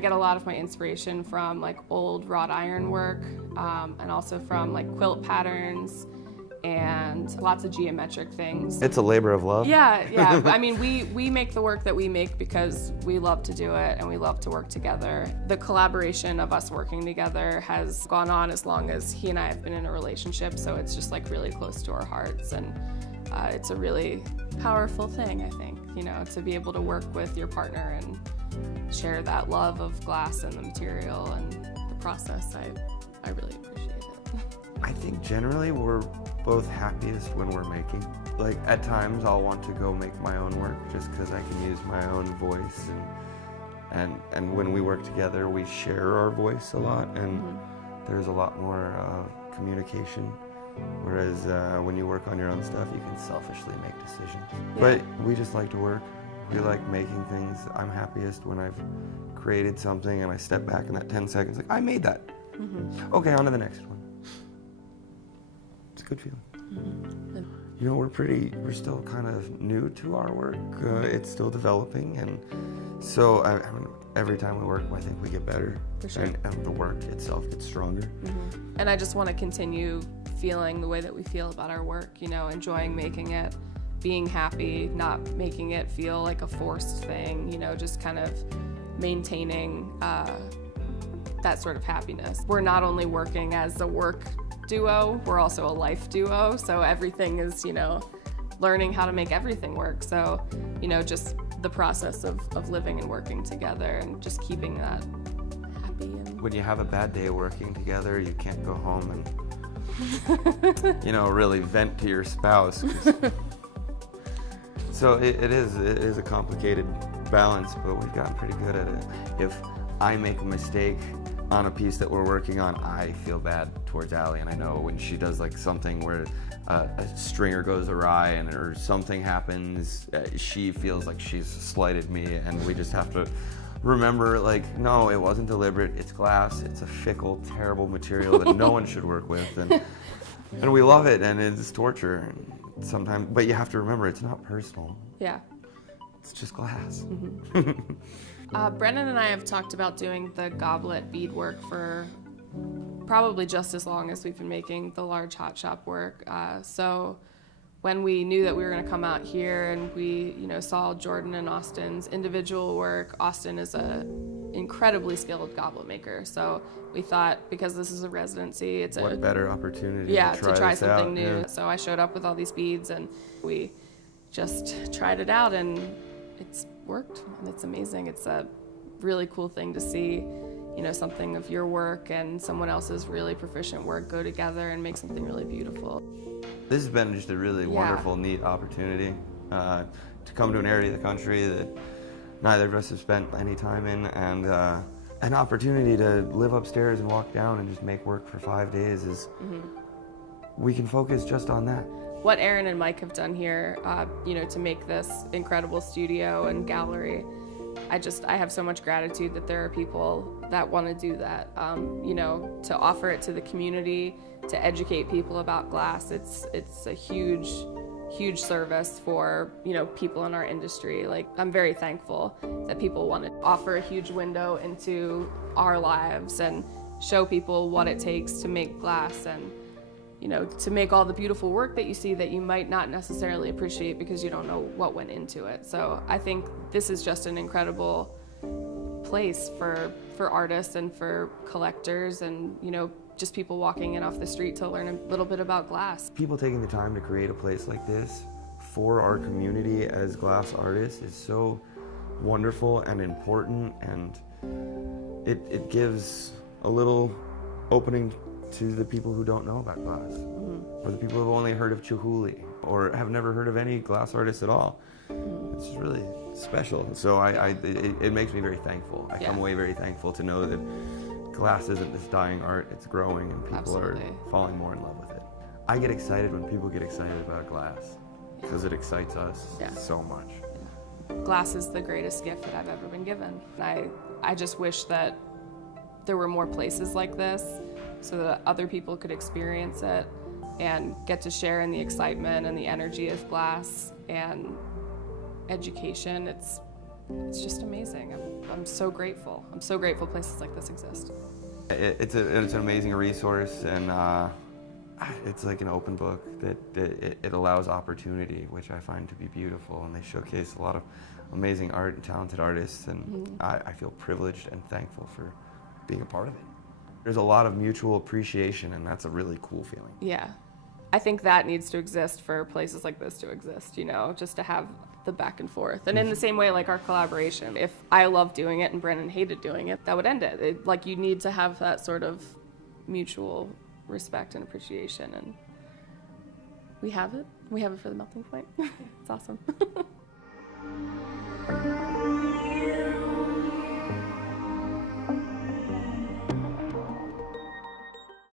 get a lot of my inspiration from like old wrought iron work, and also from like quilt patterns and lots of geometric things. It's a labor of love. Yeah. I mean, we make the work that we make because we love to do it and we love to work together. The collaboration of us working together has gone on as long as he and I have been in a relationship, so it's just like really close to our hearts, and it's a really powerful thing, I think, you know, to be able to work with your partner and share that love of glass and the material and the process. I really appreciate it. I think generally we're both happiest when we're making. Like at times I'll want to go make my own work just because I can use my own voice, and when we work together we share our voice a lot, and there's a lot more communication. Whereas when you work on your own stuff, you can selfishly make decisions. Yeah. But we just like to work. We like making things. I'm happiest when I've created something and I step back in that 10 seconds, like, I made that. Okay, on to the next one. It's a good feeling. You know, we're still kind of new to our work. It's still developing, and so I mean, every time we work, I think we get better. For sure. And the work itself gets stronger. And I just want to continue feeling the way that we feel about our work, you know, enjoying making it, being happy, not making it feel like a forced thing, you know, just kind of maintaining that sort of happiness. We're not only working as a work duo, we're also a life duo, so everything is, you know, learning how to make everything work. So, you know, just the process of living and working together and just keeping that happy. And when you have a bad day working together, you can't go home and, you know, really vent to your spouse. So it is a complicated balance, but we've gotten pretty good at it. If I make a mistake on a piece that we're working on, I feel bad towards Allie, and I know when she does like something where a stringer goes awry or something happens, she feels like she's slighted me, and we just have to remember, like, no, it wasn't deliberate. It's glass. It's a fickle, terrible material that no one should work with, and we love it, and it's torture sometimes. But you have to remember, it's not personal. Yeah. It's just glass. Brennan and I have talked about doing the goblet beadwork for probably just as long as we've been making the large hot shop work. So when we knew that we were going to come out here and we, you know, saw Jordan and Austin's individual work, Austin is a incredibly skilled goblet maker. So we thought, because this is a residency, it's what better opportunity to try something out. new. Yeah. So I showed up with all these beads and we just tried it out, and it's worked, and it's amazing. It's a really cool thing to see, you know, something of your work and someone else's really proficient work go together and make something really beautiful. This has been just a really wonderful, neat opportunity to come to an area of the country that neither of us have spent any time in, and an opportunity to live upstairs and walk down and just make work for 5 days is, we can focus just on that. What Aaron and Mike have done here, you know, to make this incredible studio and gallery, I have so much gratitude that there are people that want to do that, you know, to offer it to the community, to educate people about glass. It's a huge service for, you know, people in our industry. Like, I'm very thankful that people want to offer a huge window into our lives and show people what it takes to make glass, and, you know, to make all the beautiful work that you see that you might not necessarily appreciate because you don't know what went into it. So I think this is just an incredible place for artists and for collectors and, you know, just people walking in off the street to learn a little bit about glass. People taking the time to create a place like this for our community as glass artists is so wonderful and important, and it gives a little opening to the people who don't know about glass, or the people who've only heard of Chihuly or have never heard of any glass artists at all. It's really special. So it makes me very thankful. I come away very thankful to know that glass isn't this dying art, it's growing, and people are falling more in love with it. I get excited when people get excited about glass because it excites us so much. Glass is the greatest gift that I've ever been given. I just wish that there were more places like this so that other people could experience it and get to share in the excitement and the energy of glass and education. It's just amazing. I'm so grateful. I'm so grateful places like this exist. It's an amazing resource, and it's like an open book that it allows opportunity, which I find to be beautiful, and they showcase a lot of amazing art and talented artists, and I feel privileged and thankful for being a part of it. There's a lot of mutual appreciation, and that's a really cool feeling. Yeah. I think that needs to exist for places like this to exist, you know, just to have the back and forth. And in the same way, like our collaboration, if I loved doing it and Brennan hated doing it, that would end it. Like, you need to have that sort of mutual respect and appreciation, and we have it. We have it for the melting point. It's awesome.